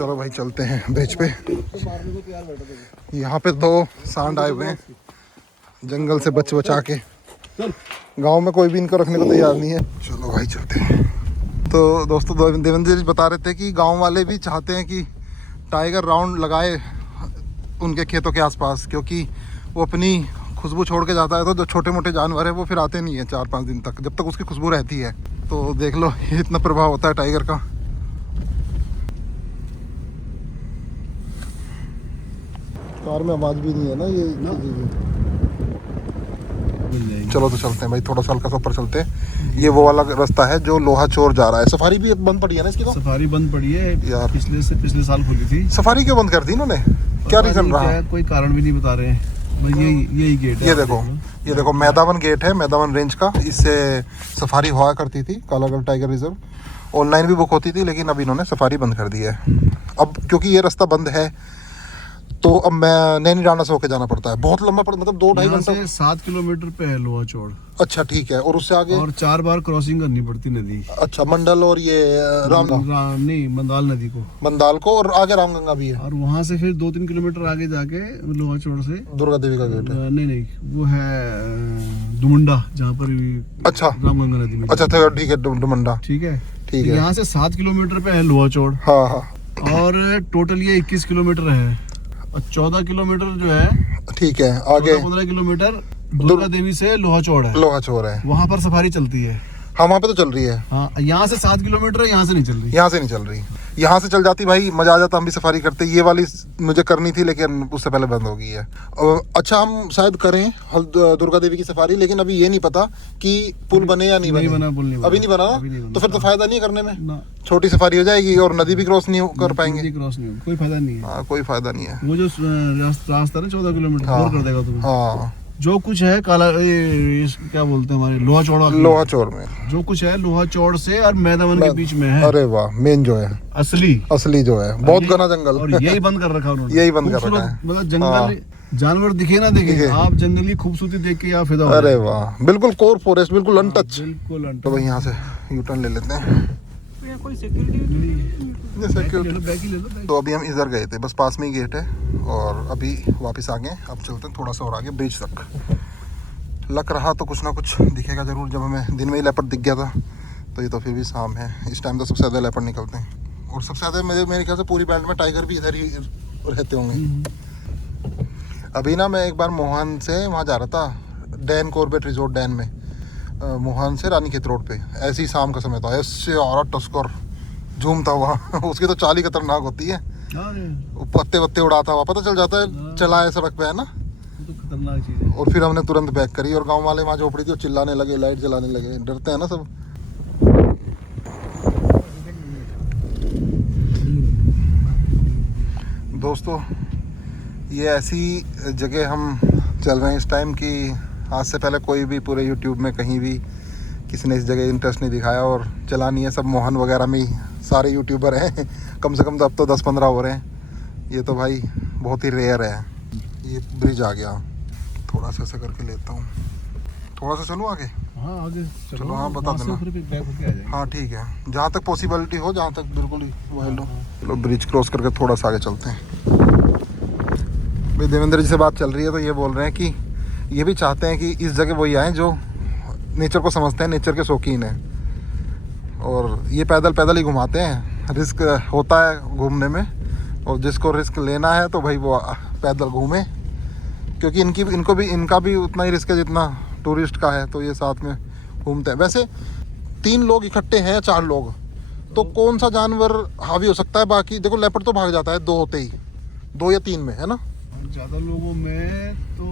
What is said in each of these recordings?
चलो भाई चलते हैं ब्रिज पे। यहाँ पे 2 सांड आए हुए हैं जंगल से बच बचा के। गांव में कोई भी इनको रखने को तैयार नहीं है। चलो भाई चलते हैं। तो दोस्तों देवेंद्र जी बता रहे थे कि गांव वाले भी चाहते हैं कि टाइगर राउंड लगाए उनके खेतों के आसपास, क्योंकि वो अपनी खुशबू छोड़ के जाता है तो जो छोटे मोटे जानवर है वो फिर आते नहीं है 4-5 दिन तक, जब तक उसकी खुशबू रहती है। तो देख लो इतना प्रभाव होता है टाइगर का। कार में आवाज़ भी नहीं है ना ये ना। चलो तो चलते हैं भाई, थोड़ा सा हल्का सा ऊपर चलते हैं। ये वो वाला रास्ता है जो लोहा चोर जा रहा है। सफारी भी बंद पड़ी है ना इसकी? तो सफारी बंद पड़ी है यार, पिछले साल खुली थी। सफारी क्यों बंद कर दी इन्होंने? क्या रीजन रहा? कोई कारण भी नहीं बता रहे हैं। यही गेट है। ये देखो मैदावन गेट है, मैदावन रेंज का। इससे सफारी हुआ करती थी, कालागढ़ टाइगर रिजर्व। ऑनलाइन भी बुक होती थी, लेकिन अब इन्होंने सफारी बंद कर दी है। अब क्योंकि ये रास्ता बंद है तो अब मैं नैनीडांडा से होके जाना पड़ता है। बहुत लंबा पड़ता, मतलब 2-2.5 घंटा। 7 किलोमीटर पे है लोहा चौड़। अच्छा ठीक है। और उससे आगे और 4 बार क्रॉसिंग करनी पड़ती नदी। अच्छा, मंडल और ये नहीं मंदाल नदी को, मंदाल को, और आगे रामगंगा भी है। और वहाँ से फिर 2-3 किलोमीटर आगे जाके लोहा चौड़ से दुर्गा देवी का गेट है। नहीं वो है दुमुंडा, जहाँ पर अच्छा रामगंगा नदी में। अच्छा ठीक है, दुमुंडा। ठीक है। यहाँ से 7 किलोमीटर पे है लोहा चौड़। हाँ। और टोटल ये 21 किलोमीटर है। और 14 किलोमीटर जो है, ठीक है, आगे 15 किलोमीटर दुर्गा देवी से लोहा चौड़ है। वहाँ पर सफारी चलती है। हाँ वहाँ पे तो चल रही है। हाँ, यहाँ से 7 किलोमीटर है, यहाँ से नहीं चल रही। यहाँ से चल जाती भाई, मजा आ जाता, हम भी सफारी करते। ये वाली मुझे करनी थी लेकिन उससे पहले बंद हो गई है। अच्छा हम शायद करें दुर्गा देवी की सफारी, लेकिन अभी ये नहीं पता कि पुल बने या नहीं बने। अभी नहीं बना ना, तो फिर तो फायदा नहीं है करने में। छोटी सफारी हो जाएगी और नदी भी क्रॉस नहीं कर पाएंगे। कोई फायदा नहीं है। हाँ कोई फायदा नहीं है। वो जो रास्ता ना 14 किलोमीटर कर देगा तुम्हें। हाँ जो कुछ है क्या बोलते हैं हमारे लोहा चौड़ में जो कुछ है, लोहा चौड़ से और मैदान के बीच में है। अरे वाह, मेन जो है असली जो है, बहुत घना जंगल। और यही बंद कर रखा उन्होंने। यही बंद कर रखा है, मतलब जंगल जानवर दिखे ना दिखे, आप जंगली खूबसूरती देख के आप फिदा हो। अरे वाह, बिल्कुल कोर फॉरेस्ट, बिल्कुल अनटच। तो भाई यहाँ से यू टर्न ले लेते हैं। कोई सिक्योरिटी तो अभी हम इधर गए थे, बस पास में ही गेट है और अभी वापस आ गए। अब चलते हैं थोड़ा सा और आगे ब्रिज तक। लग रहा तो कुछ ना कुछ दिखेगा जरूर। जब हमें दिन में ही लेपर्ड दिख गया था, तो ये तो फिर भी शाम है। इस टाइम तो सबसे ज़्यादा लेपर्ड निकलते हैं, और सबसे ज़्यादा मेरे ख्याल से पूरी बैंड में टाइगर भी इधर ही रहते होंगे। अभी ना मैं एक बार मोहन से वहाँ जा रहा था, डैन कॉर्बेट रिजोर्ट डैन में, मोहन से रानीखेत रोड पे। ऐसी शाम का समय था, ऐसे और टस्कर झूमता हुआ उसकी तो चाल ही खतरनाक होती है। पत्ते वत्ते उड़ाता हुआ, पता चल जाता है चला है सड़क पे, है ना। तो खतरनाक चीज़ है। और फिर हमने तुरंत बैक करी, और गांव वाले वहाँ झोपड़ी थी, चिल्लाने लगे, लाइट जलाने लगे। डरते हैं ना सब। दोस्तों ये ऐसी जगह हम चल रहे हैं इस टाइम की आज से पहले कोई भी पूरे यूट्यूब में कहीं भी किसी ने इस जगह इंटरेस्ट नहीं दिखाया और चला नहीं है। सब मोहन वगैरह में ही सारे यूट्यूबर हैं। कम से कम तो अब तो 10-15 हो रहे हैं। ये तो भाई बहुत ही रेयर है। ये ब्रिज आ गया, थोड़ा सा ऐसा करके लेता हूँ। थोड़ा सा चलूँ आगे? हाँ आगे चलो। हाँ बता देना। हाँ ठीक है, जहाँ तक पॉसिबिलिटी हो, जहाँ तक बिल्कुल ही वो लो। चलो ब्रिज क्रॉस करके थोड़ा सा आगे चलते हैं। भाई देवेंद्र जी से बात चल रही है तो ये बोल रहे हैं कि ये भी चाहते हैं कि इस जगह वही आएँ जो नेचर को समझते हैं, नेचर के शौकीन हैं। और ये पैदल ही घुमाते हैं। रिस्क होता है घूमने में, और जिसको रिस्क लेना है तो भाई वो पैदल घूमे, क्योंकि इनका भी उतना ही रिस्क है जितना टूरिस्ट का है। तो ये साथ में घूमते हैं। वैसे 3 लोग इकट्ठे हैं या 4 लोग, तो कौन सा जानवर हावी हो सकता है? बाकी देखो लेपर्ड तो भाग जाता है 2 होते ही, 2 या 3 में, है ना। ज़्यादा लोगों में तो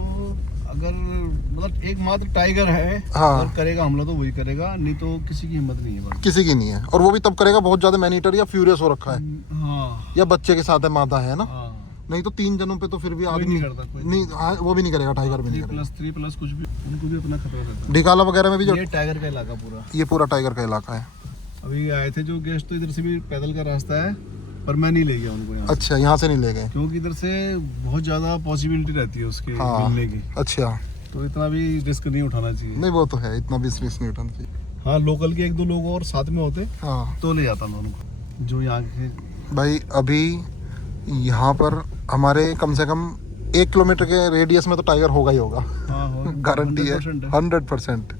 अगर मतलब एकमात्र टाइगर है। हाँ। अगर करेगा हमला तो वही करेगा, नहीं तो किसी की हिम्मत नहीं है। किसी की नहीं है, और वो भी तब करेगा बहुत ज्यादा मैनीटर या फ्यूरियस हो रखा है। हाँ। या बच्चे के साथ है, मादा है ना। हाँ। नहीं तो 3 जनों पे तो फिर भी आदमी नहीं करता कोई। नहीं हाँ, वो भी नहीं करेगा, टाइगर भी नहीं करेगा। 3+ कुछ भी, उनको भी अपना खतरा रहता है। ढिकाला वगैरह में भी जो ये टाइगर का इलाका पूरा, ये पूरा टाइगर का इलाका है। अभी आए थे जो गेस्ट, तो इधर से भी पैदल का रास्ता है, पर मैं नहीं ले गया उनको यहाँ। अच्छा, यहाँ से नहीं ले गए क्योंकि इधर से बहुत ज्यादा पॉसिबिलिटी रहती है उसके मिलने की। अच्छा, तो इतना भी रिस्क नहीं उठाना चाहिए। नहीं वो तो है, इतना भी रिस्क नहीं उठाना चाहिए। हाँ, लोकल के 1-2 लोग और साथ में होते, हाँ, तो ले जाता मैं उनको, जो यहाँ के भाई अभी यहाँ पर हमारे कम से कम 1 किलोमीटर के रेडियस में तो टाइगर होगा ही होगा। गारंटी है 100%।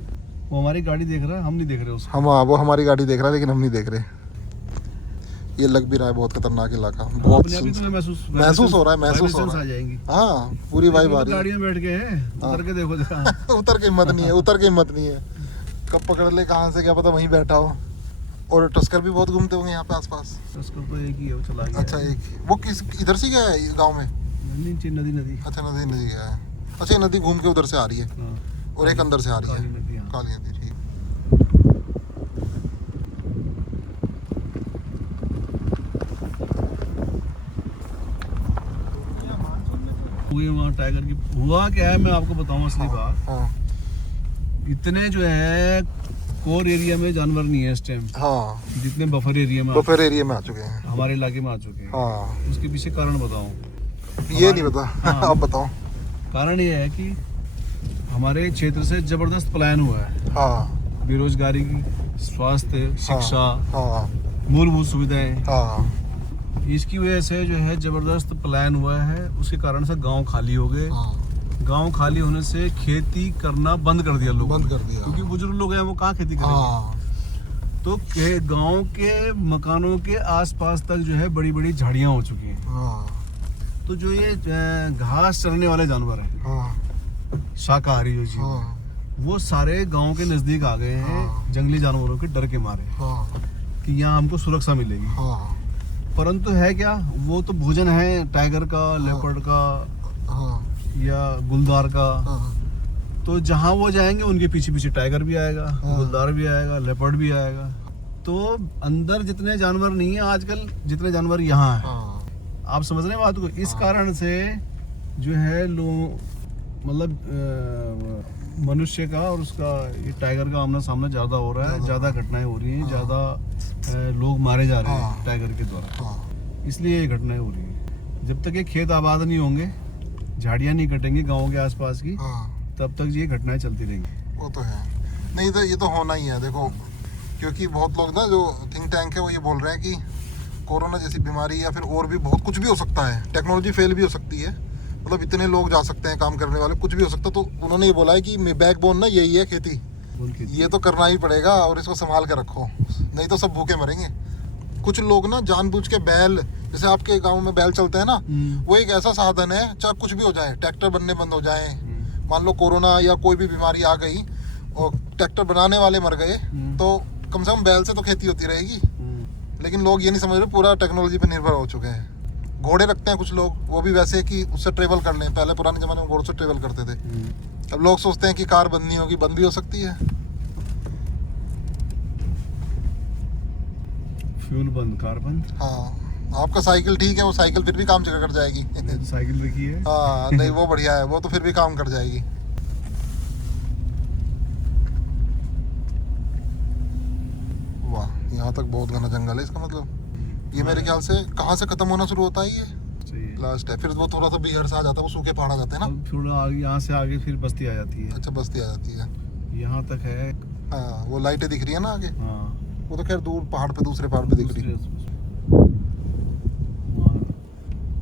वो हमारी गाड़ी देख रहा है, हम नहीं देख रहे उसको। वो हमारी गाड़ी देख रहा है लेकिन हम नहीं देख रहे। ये लग भी रहा है बहुत खतरनाक इलाका, बहुत महसूस हो रहा है। हाँ पूरी वाइब आ रही है। गाड़ी में बैठ के है, उतर के देखो जरा। उतर के हिम्मत नहीं है, कब पकड़ ले कहाँ से क्या पता वहीं बैठा हो। और टस्कर भी बहुत घूमते होंगे यहाँ पे आसपास। टस्कर तो एक ही है, वो चला गया। अच्छा एक ही। वो किस इधर से गया है गाँव में? नदी। अच्छा नदी गया है। अच्छा नदी घूम के उधर से आ रही है और एक अंदर से आ रही है, काली नदी। ठीक वहाँ टाइगर की हुआ क्या है मैं आपको बताऊँ असली बात। इतने जो है कोर एरिया में जानवर नहीं है इस टाइम। हाँ जितने बफर एरिया में आ चुके हैं, हमारे इलाके में आ चुके हैं। हाँ उसके पीछे कारण बताऊँ? ये नहीं पता। हाँ, आप बताओ। कारण ये है कि हमारे क्षेत्र से जबरदस्त पलायन हुआ है। हाँ बेरोजगारी, स्वास्थ्य, शिक्षा, मूलभूत सुविधाएं, इसकी वजह से जो है जबरदस्त पलायन हुआ है। उसके कारण से गांव खाली हो गए। गांव खाली होने से खेती करना बंद कर दिया लोगों ने, क्योंकि बुजुर्ग लोग हैं वो कहाँ खेती करेंगे। तो गांव के मकानों के आसपास तक जो है बड़ी बड़ी झाड़ियां हो चुकी हैं। तो जो ये घास चरने वाले जानवर हैं, शाकाहारी जो चीज, वो सारे गांव के नजदीक आ गए हैं जंगली जानवरों के डर के मारे कि यहाँ हमको सुरक्षा मिलेगी। परंतु है क्या, वो तो भोजन है टाइगर का, लेपर्ड का या गुलदार का। तो जहाँ वो जाएंगे उनके पीछे पीछे टाइगर भी आएगा, गुलदार भी आएगा, लेपर्ड भी आएगा। तो अंदर जितने जानवर नहीं है आजकल जितने जानवर यहाँ है। आप समझ रहे हैं बात को? इस कारण से जो है लोग मतलब मनुष्य का और उसका ये टाइगर का आमना सामना ज्यादा हो रहा है, ज्यादा घटनाएं हो रही हैं, ज्यादा लोग मारे जा रहे हैं टाइगर के द्वारा। इसलिए ये घटनाएं हो रही हैं। जब तक ये खेत आबाद नहीं होंगे, झाड़ियां नहीं कटेंगी गाँव के आसपास की, तब तक ये घटनाएं चलती रहेंगी। वो तो है, नहीं तो ये तो होना ही है। देखो क्योंकि बहुत लोग ना जो थिंक टैंक है वो ये बोल रहे हैं कि कोरोना जैसी बीमारी या फिर और भी बहुत कुछ भी हो सकता है, टेक्नोलॉजी फेल भी हो सकती है, मतलब इतने लोग जा सकते हैं काम करने वाले, कुछ भी हो सकता है। तो उन्होंने ये बोला है कि बैकबोन ना यही है खेती, ये तो करना ही पड़ेगा और इसको संभाल के रखो, नहीं तो सब भूखे मरेंगे। कुछ लोग ना जानबूझ के बैल, जैसे आपके गांव में बैल चलते हैं ना, वो एक ऐसा साधन है, चाहे कुछ भी हो जाए, ट्रैक्टर बनने बंद हो जाए, मान लो कोरोना या कोई भी बीमारी आ गई और ट्रैक्टर बनाने वाले मर गए, तो कम से कम बैल से तो खेती होती रहेगी। लेकिन लोग ये नहीं समझ रहे, पूरा टेक्नोलॉजी पे निर्भर हो चुके हैं। घोड़े रखते हैं कुछ लोग, वो भी वैसे कि उससे ट्रेवल कर लें। पहले पुराने ज़माने में घोड़ों से ट्रेवल करते थे। अब लोग सोचते हैं कि कार बंद नहीं होगी, बंद भी हो सकती है। फ्यूल बंद, कार बंद। हाँ आपका साइकिल ठीक है, वो साइकिल फिर भी काम कर जाएगी। साइकिल रखी है। हाँ नहीं वो बढ़िया है, वो तो फिर भी काम कर जाएगी। वाह यहाँ तक बहुत घना जंगल है, इसका मतलब ये मेरे ख्याल से कहाँ से खत्म होना शुरू होता है, ये लास्ट है, फिर वो थोड़ा सा बिहार से आ जाता है, वो सूखे पहाड़ आ जाते हैं ना, थोड़ा यहाँ से आगे फिर बस्ती आ जाती है। अच्छा बस्ती आ जाती है, यहाँ तक है। हाँ वो लाइटें दिख रही है ना आगे। हाँ वो तो खैर दूर पहाड़ पे, दूसरे पहाड़ पे दिख रही है,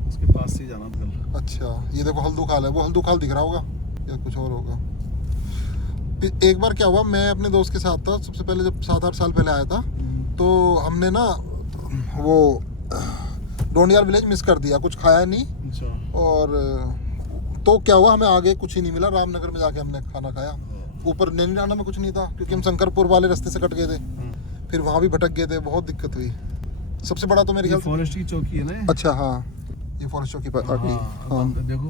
उसके पास से जाना था। अच्छा ये देखो हल्दू खाल है, वो हल्दू खाल दिख रहा होगा या कुछ और होगा। एक बार क्या हुआ, मैं अपने दोस्त के साथ था, सबसे पहले जब 7-8 साल पहले आया था, तो हमने ना वो डोंडियाल विलेज मिस कर दिया, कुछ खाया नहीं। अच्छा। और तो क्या हुआ, हमें आगे कुछ ही नहीं मिला, रामनगर में जाके हमने खाना खाया। ऊपर नैनीडांडा में कुछ नहीं था क्योंकि हम शंकरपुर वाले रास्ते से कट गए थे, फिर वहाँ भी भटक गए थे, बहुत दिक्कत हुई। सबसे बड़ा तो मेरे ख्याल फॉरेस्ट की चौकी है ना। अच्छा हाँ ये फॉरेस्ट चौकी पर देखो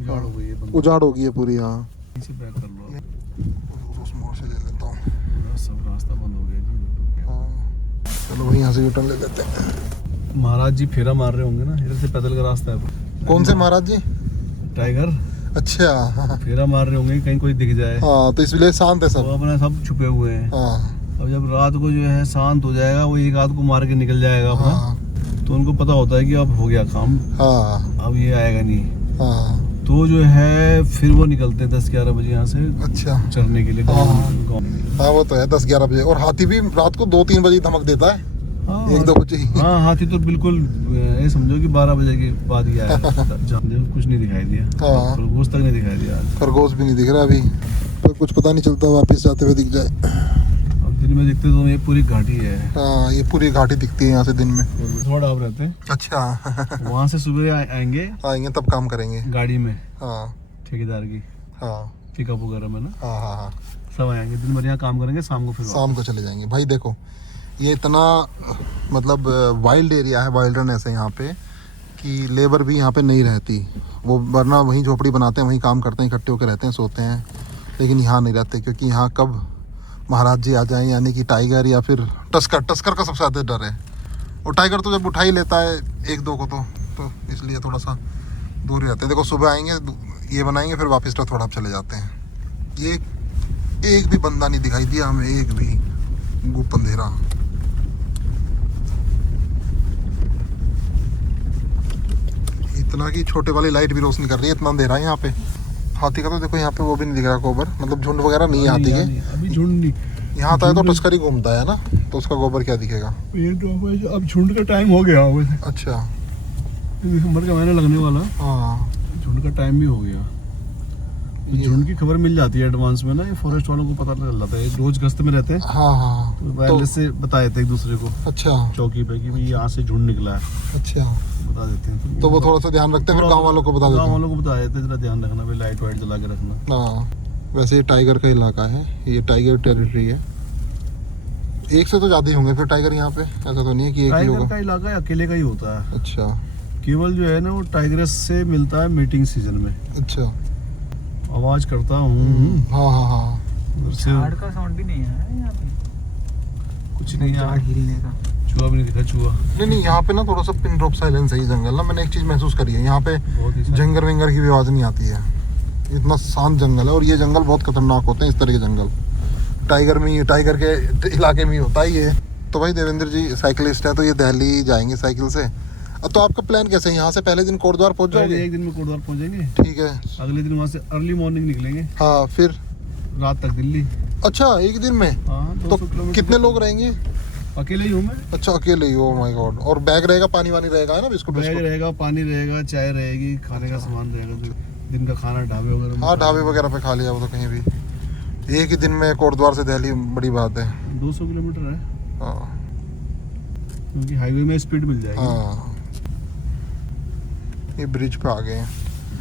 उजाड़ हो गई है, उजाड़ हो गई है पूरी। हाँ इसे बैक कर लो, उस मोड़ से ले लेता हूँ, सब रास्ता बंद हो गया जी। हाँ चलो वही यहाँ से रिटर्न ले लेते हैं। महाराज जी फेरा मार रहे होंगे ना, इधर से पैदल का रास्ता है। कौन से महाराज जी? टाइगर। अच्छा हाँ। फेरा मार रहे होंगे कहीं कोई दिख जाए। हाँ तो इसलिए शांत है सब, तो अपने सब छुपे हुए हैं। हाँ अब जब रात को जो है शांत हो जाएगा, वो एक आध को मार के निकल जाएगा अपना। हाँ। तो उनको पता होता है कि अब हो गया काम, हाँ अब ये आएगा नहीं। हाँ तो जो है फिर वो निकलते हैं 10-11 बजे यहाँ से। अच्छा चरने के लिए। हाँ वो तो है 10-11 बजे। और हाथी भी रात को 2-3 बजे धमक देता है। 1-2 बजे ही? हाँ, हाथी तो बिल्कुल ये समझो कि 12 बजे के बाद ही आया। देखो कुछ नहीं दिखाई दिया। हाँ, खरगोश तक नहीं दिखाई दिया। खरगोश भी नहीं दिख रहा अभी, तो कुछ पता नहीं चलता वापस जाते हुए दिख जाए। अब दिन में दिखते तो ये पूरी घाटी है। हाँ, ये पूरी घाटी दिखती है यहाँ से दिन में। थोड़ा आप रहते हैं। अच्छा। वहाँ से सुबह आएंगे तब काम करेंगे गाड़ी में। हाँ ठेकेदार की। हाँ पिकअप वगैरह में ना। हाँ हाँ हाँ, सब आएंगे, दिन भर यहाँ काम करेंगे, शाम को फिर शाम को चले जाएंगे। भाई देखो, ये इतना मतलब वाइल्ड एरिया है, वाइल्डनेस है यहाँ पे, कि लेबर भी यहाँ पे नहीं रहती। वो वरना वहीं झोपड़ी बनाते हैं, वहीं काम करते हैं, इकट्ठे होकर रहते हैं, सोते हैं। लेकिन यहाँ नहीं रहते, क्योंकि यहाँ कब महाराज जी आ जाएं, यानी कि टाइगर या फिर टस्कर का सबसे ज़्यादा डर है। और टाइगर तो जब उठा ही लेता है 1-2 को तो इसलिए थोड़ा सा दूर ही रहते हैं। देखो सुबह आएंगे, ये बनाएंगे, फिर वापस तो थोड़ा चले जाते हैं। ये एक भी बंदा नहीं दिखाई दिया हमें, एक भी। गुप्त अंधेरा। इतना कि छोटे वाली लाइट भी रोशनी कर रही है, इतना अंधेरा है यहाँ पे। हाथी का तो देखो यहाँ पे वो भी नहीं दिख रहा गोबर, मतलब झुंड वगैरह नहीं आती है अभी। झुंड नहीं यहाँ आता है, तो टस्कर ही घूमता है ना, तो उसका गोबर क्या दिखेगा। ये तो अब झुंड का टाइम हो गया। अच्छा, दिसंबर का महीना लगने वाला। हाँ, झुंड का टाइम भी हो गया। तो झुंड की खबर मिल जाती है एडवांस में ना, ये फॉरेस्ट वालों को पता चल जाता है, रोज गश्त में रहते हैं। हाँ हाँ, तो वायरलेस से बता देते एक दूसरे को। अच्छा, चौकी पे कि भाई यहाँ से झुंड निकला है, अच्छा, बता देते हैं। तो वो थोड़ा सा ध्यान रखते हैं, फिर गाँव वालों को बता देते गाँव हैं। वालों को बता देते हैं, जरा ध्यान रखना भाई, लाइट वाइट जला के रखना। हाँ, वैसे ये टाइगर का इलाका है, ये टाइगर टेरिटरी है। एक से तो ज़्यादा ही होंगे फिर टाइगर यहाँ पे, ऐसा तो नहीं है कि एक ही होगा। टाइगर का इलाका अकेले का ही होता है। अच्छा, केवल जो है ना वो टाइगरस से मिलता है मीटिंग सीजन में। अच्छा, आवाज करता हूँ। हाँ हाँ हाँ, उधर से झाड़ का साउंड भी नहीं है यहाँ पे, कुछ नहीं झाड़ है। हिलने का। चूहा भी नहीं दिखा, चूहा। नहीं यहाँ पे ना थोड़ा सा पिन ड्रॉप साइलेंस है ये जंगल ना। मैंने एक चीज़ महसूस करी है, यहाँ पे बहुत ही जंगल वेंगर की भी आवाज़ नहीं आती है। इतना शांत जंगल है, और ये जंगल बहुत खतरनाक होते हैं, इस तरह के जंगल। टाइगर के इलाके में ही होता है ये। तो भाई देवेंद्र जी साइकिलिस्ट है, तो ये दिल्ली जाएंगे साइकिल से। तो आपका प्लान कैसे है? यहाँ से पहले दिन कोटद्वार पहुँच जाओगे? एक दिन में कोटद्वार पहुंचेंगे। ठीक है। अगले दिन वहाँ से अर्ली मॉर्निंग निकलेंगे। हाँ, फिर रात तक दिल्ली। अच्छा, एक दिन में? हाँ, तो 200 किलोमीटर। कितने लोग रहेंगे? अकेले ही हूँ मैं। अच्छा, अकेले ही? Oh my god. और बैग रहेगा, पानी वानी रहेगा, है ना, बिस्कुट बैग बिस्कुट? रहेगा, पानी रहेगा, चाय रहेगी, खाने का सामान रहेगा, दिन का खाना ढाबे वगैरह में। हाँ, ढाबे वगैरह पे खा लिया वो तो कहीं भी। एक ही दिन में कोटद्वार से दिल्ली बड़ी बात है। 200 किलोमीटर है, हाँ क्योंकि हाईवे में स्पीड मिल जाएगी। हाँ, ये ब्रिज पे आ गए हैं।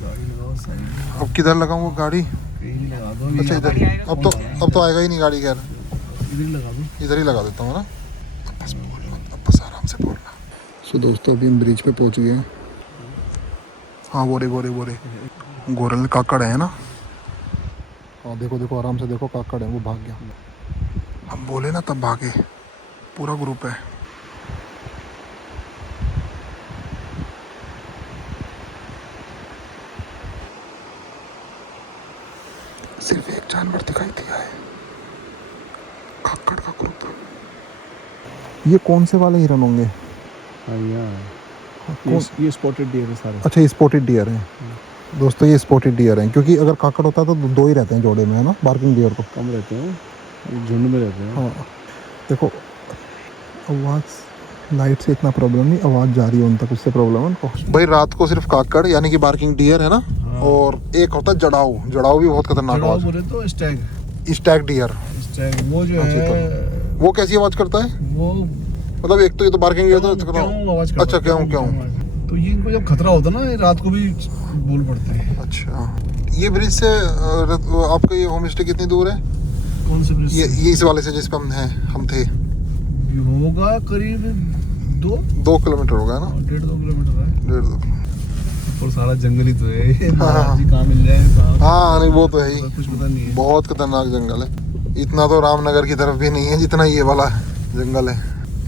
गाड़ी लगाओ साइड में। अब किधर लगाऊं गाड़ी? कहीं लगा दो। अच्छा, इधर। अब तो आएगा ही नहीं गाड़ी, खैर इधर ही लगा दो। इधर ही लगा देता हूँ ना। बस बोलना, अब बस आराम से बोलना। सो दोस्तों, अभी हम ब्रिज पे पहुँच गए हैं। हाँ, बोरे गोरल काकड़ है ना। हाँ, देखो आराम से देखो, काकड़ है, वो भाग गया। हम बोले ना तब भागे, पूरा ग्रुप है। सिर्फ एक जानवर दिखाई दिया है, काकड़ का ग्रुप। ये कौन से वाले हिरन होंगे? ये स्पॉटेड डियर है सारे। अच्छा, ये स्पॉटेड डियर है दोस्तों, ये स्पॉटेड डियर हैं। क्योंकि अगर काकड़ होता तो 2 ही रहते हैं जोड़े में, है ना, बार्किंग डियर को। कम रहते हैं, झुंड में रहते हैं। हाँ, देखो आवाज़, लाइट से इतना प्रॉब्लम नहीं, आवाज़ जा रही है उन तक, उससे प्रॉब्लम है उनको। भाई रात को सिर्फ काकड़ यानी कि बार्किंग डियर है ना। हाँ। और एक होता है जड़ाऊ भी बहुत खतरनाक आवाज़। बोले तो स्टैग डियर। वो जो है, वो कैसी आवाज़ करता है? वो मतलब एक तो ये तो बार्किंग डियर था। क्यों आवाज करता है? अच्छा, क्यों? तो ये इनको जब खतरा होता है ना, ये रात को भी बोल पड़ते हैं। अच्छा, ये ब्रिज से आपका ये होम स्टे कितनी दूर है? कौन से ब्रिज? ये इस वाले से जिस पे हम थे। होगा करीब 2 किलोमीटर होगा, है ना? 1.5-2 किलोमीटर है। 1.5 और सारा जंगल ही तो है। हाँ। जी कहाँ मिल जाए कहाँ? हाँ, नहीं वो तो है ही, कुछ पता नहीं है। बहुत खतरनाक जंगल है। इतना तो रामनगर की तरफ भी नहीं है जितना ये वाला जंगल है,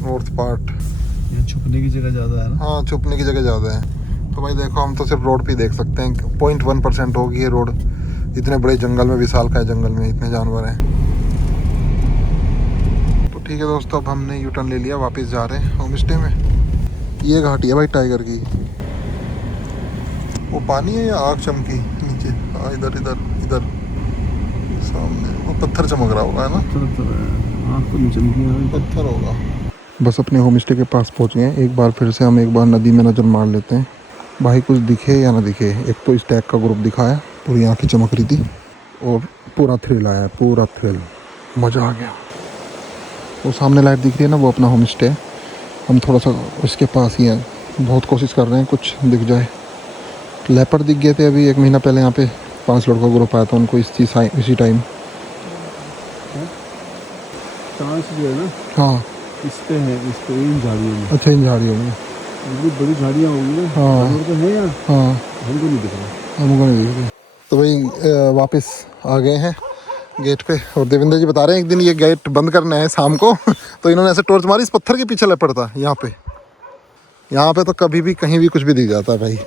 नॉर्थ पार्ट। यहाँ छुपने की जगह ज़्यादा है ना। हाँ, छुपने की जगह ज़्यादा है। तो भाई देखो, हम तो सिर्फ रोड पे ही देख सकते हैं। 0.1% होगी ये रोड। इतने बड़े जंगल में, विशालकाय जंगल में इतने जानवर हैं। तो ठीक है दोस्तों, अब हमने यू टर्न ले लिया, वापस जा रहे हैं होम स्टे में। ये घाटी है भाई टाइगर की। वो पानी है या आग चमकी नीचे? हाँ, इधर सामने वो पत्थर चमक रहा होगा, है ना? आँख तो नहीं चमकी है। पत्थर होगा। बस अपने होम स्टे के पास पहुंच गए हैं। एक बार फिर से हम एक बार नदी में नज़र मार लेते हैं, भाई कुछ दिखे या ना दिखे। एक तो इस टैग का ग्रुप दिखाया, पूरी आँखें चमक रही थी और पूरा थ्रिल आया, पूरा थ्रिल, मज़ा आ गया। वो सामने लाइट दिख रही है ना, वो अपना होम स्टे है। हम थोड़ा सा उसके पास ही हैं, बहुत कोशिश कर रहे हैं कुछ दिख जाए। लेपर्ड दिख गए थे अभी 1 महीना पहले, यहाँ पे 5 लड़कों का ग्रुप आया था, उनको इसी टाइम। चांस जो है ना, हाँ इस पे है, इस पे इन झाड़ियों में। अच्छा, इन झाड़ियों में इतनी बड़ी झाड़ियाँ होंगी ना। हाँ तो है यार, हाँ, हमको नहीं दिख रहा। हमको नहीं दिख रही। तो भाई वापस आ गए हैं गेट पे, और देवेंद्र जी बता रहे हैं एक दिन ये गेट बंद करना है शाम को तो इन्होंने ऐसे टॉर्च मारी, इस पत्थर के पीछे लेपर्ड था यहाँ पे तो कभी भी कहीं भी कुछ भी दिख जाता है भाई।